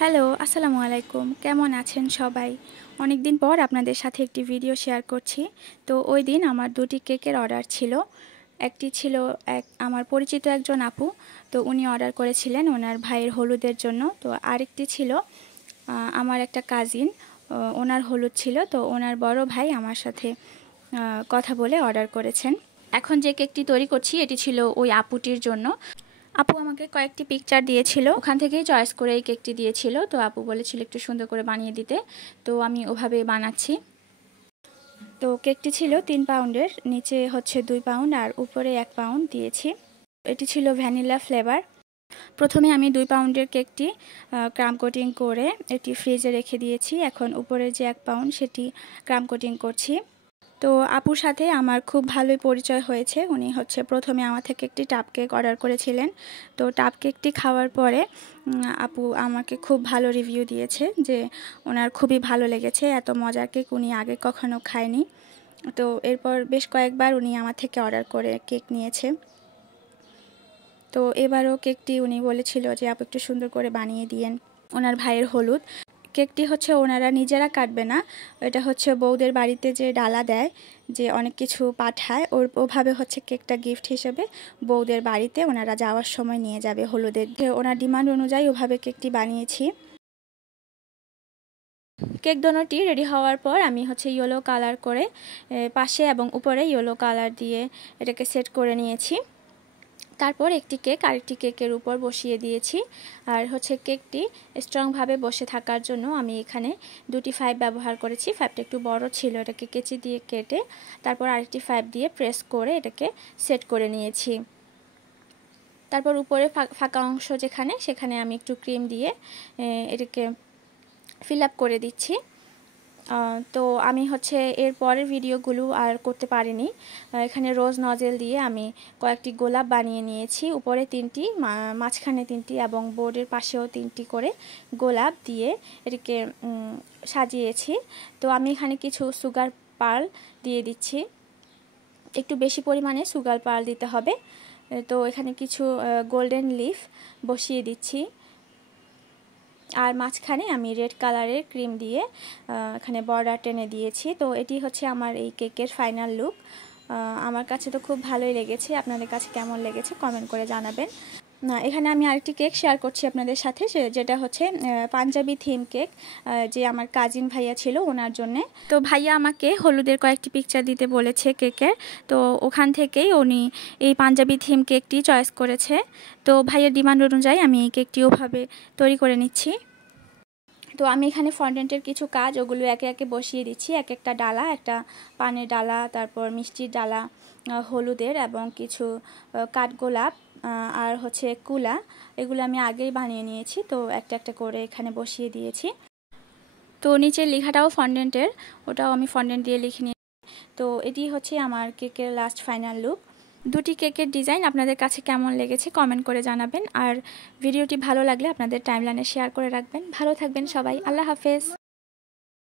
Hello, আসসালামু আলাইকুম। কেমন আছেন সবাই? অনেক দিন পর আপনাদের সাথে একটি ভিডিও শেয়ার করছি। তো ওই দিন আমার 2টি কেকের অর্ডার ছিল। একটি ছিল আমার পরিচিত একজন আপু, তো উনি অর্ডার করেছিলেন ওনার ভাইয়ের হলুদের জন্য। তো আরেকটি ছিল আমার একটা কাজিন, ওনার হলুদ ছিল। তো ওনার বড় ভাই আমার সাথে কথা বলে অর্ডার করেছেন। এখন যে কেকটি তৈরি করছি এটি ছিল ওই আপুটির জন্য। আপু আমাকে কয়েকটি পিকচার দিয়েছিল, ওখান থেকেই চয়েস করে এই কেকটি দিয়েছিল। তো আপু বলেছিল একটু সুন্দর করে বানিয়ে দিতে, তো আমি ওভাবেই বানাচ্ছি। তো কেকটি ছিল 3 পাউন্ডের, নিচে হচ্ছে 2 পাউন্ড আর উপরে 1 পাউন্ড দিয়েছি। এটি ছিল ভ্যানিলা ফ্লেভার। প্রথমে আমি 2 পাউন্ডের কেকটি ক্রাম কোটিং করে এটি ফ্রিজে রেখে দিয়েছি। এখন উপরে যে 1 পাউন্ড সেটি ক্রাম কোটিং করছি। তো আপুর সাথে আমার খুব ভালোই পরিচয় হয়েছে। উনি হচ্ছে প্রথমে আমার থেকে একটি টাপ কেক অর্ডার করেছিলেন। তো টাপ কেকটি খাওয়ার পরে আপু আমাকে খুব ভালো রিভিউ দিয়েছে যে ওনার খুবই ভালো লেগেছে। এত মজার কেক উনি আগে কখনো খায়নি। তো এরপর বেশ কয়েকবার উনি আমার থেকে অর্ডার করে কেক নিয়েছে। তো এবারও কেকটি উনি বলেছিল যে আপু একটু সুন্দর করে বানিয়ে দিয়েন ওনার ভাইয়ের হলুদ। কেকটি হচ্ছে ওনারা নিজেরা কাটবে না, এটা হচ্ছে বউদের বাড়িতে যে ডালা দেয়, যে অনেক কিছু পাঠায়, ওভাবে হচ্ছে কেকটা গিফট হিসেবে বউদের বাড়িতে ওনারা যাওয়ার সময় নিয়ে যাবে হলুদের। ওনার ডিমান্ড অনুযায়ী ওভাবে কেকটি বানিয়েছি। কেক দোনোটি রেডি হওয়ার পর আমি হচ্ছে ইয়েলো কালার করে পাশে এবং উপরে ইয়েলো কালার দিয়ে এটাকে সেট করে নিয়েছি। তারপর একটি কেক আরেকটি কেকের উপর বসিয়ে দিয়েছি। আর হচ্ছে কেকটি স্ট্রংভাবে বসে থাকার জন্য আমি এখানে 2টি 5 ব্যবহার করেছি। 5টা একটু বড় ছিল, এটাকে কেচি দিয়ে কেটে তারপর আরেকটি 5 দিয়ে প্রেস করে এটাকে সেট করে নিয়েছি। তারপর উপরে ফাঁকা অংশ সেখানে আমি একটু ক্রিম দিয়ে এটাকে ফিল আপ করে দিচ্ছি। তো আমি হচ্ছে এর পরের ভিডিওগুলো আর করতে পারিনি। এখানে রোজ নজেল দিয়ে আমি কয়েকটি গোলাপ বানিয়ে নিয়েছি, উপরে 3টি, মাঝখানে 3টি এবং বোর্ডের পাশেও 3টি করে গোলাপ দিয়ে এটাকে সাজিয়েছি। তো আমি এখানে কিছু সুগার পার্ল দিয়ে দিচ্ছি, একটু বেশি পরিমাণে সুগার পার্ল দিতে হবে। তো এখানে কিছু গোল্ডেন লিফ বসিয়ে দিচ্ছি। আর মাঝখানে আমি রেড কালারের ক্রিম দিয়ে এখানে বর্ডার টেনে দিয়েছি। তো এটি হচ্ছে আমার এই কেকের ফাইনাল লুক। আমার কাছে তো খুব ভালোই লেগেছে। আপনাদের কাছে কেমন লেগেছে কমেন্ট করে জানাবেন। এখানে আমি আরেকটি কেক শেয়ার করছি আপনাদের সাথে, যেটা হচ্ছে পাঞ্জাবি থিম কেক, যে আমার কাজিন ভাইয়া ছিল ওনার জন্যে। তো ভাইয়া আমাকে হলুদের কয়েকটি পিকচার দিতে বলেছে কেকের, তো ওখান থেকেই উনি এই পাঞ্জাবি থিম কেকটি চয়েস করেছে। তো ভাইয়ের ডিমান্ড অনুযায়ী আমি এই কেকটি ওভাবে তৈরি করে নিচ্ছি। তো আমি এখানে ফন্ডেন্টের কিছু কাজ ওগুলো একে একে বসিয়ে দিচ্ছি। এক একটা ডালা, একটা পানের ডালা, তারপর মিষ্টির ডালা হলুদের, এবং কিছু কাঠগোলাপ আর হচ্ছে কুলা, এগুলো আমি আগেই বানিয়ে নিয়েছি। তো একটা একটা করে এখানে বসিয়ে দিয়েছি। তো নিচের লেখাটাও ফন্ডেন্টের, ওটাও আমি ফন্ডেন্ট দিয়ে লিখে নিয়েছি। তো এটি হচ্ছে আমার কেকের লাস্ট ফাইনাল লুক। 2টি কেকের ডিজাইন আপনাদের কাছে কেমন লেগেছে কমেন্ট করে জানাবেন। আর ভিডিওটি ভালো লাগলে আপনাদের টাইমলাইনে শেয়ার করে রাখবেন। ভালো থাকবেন সবাই, আল্লাহ হাফেজ।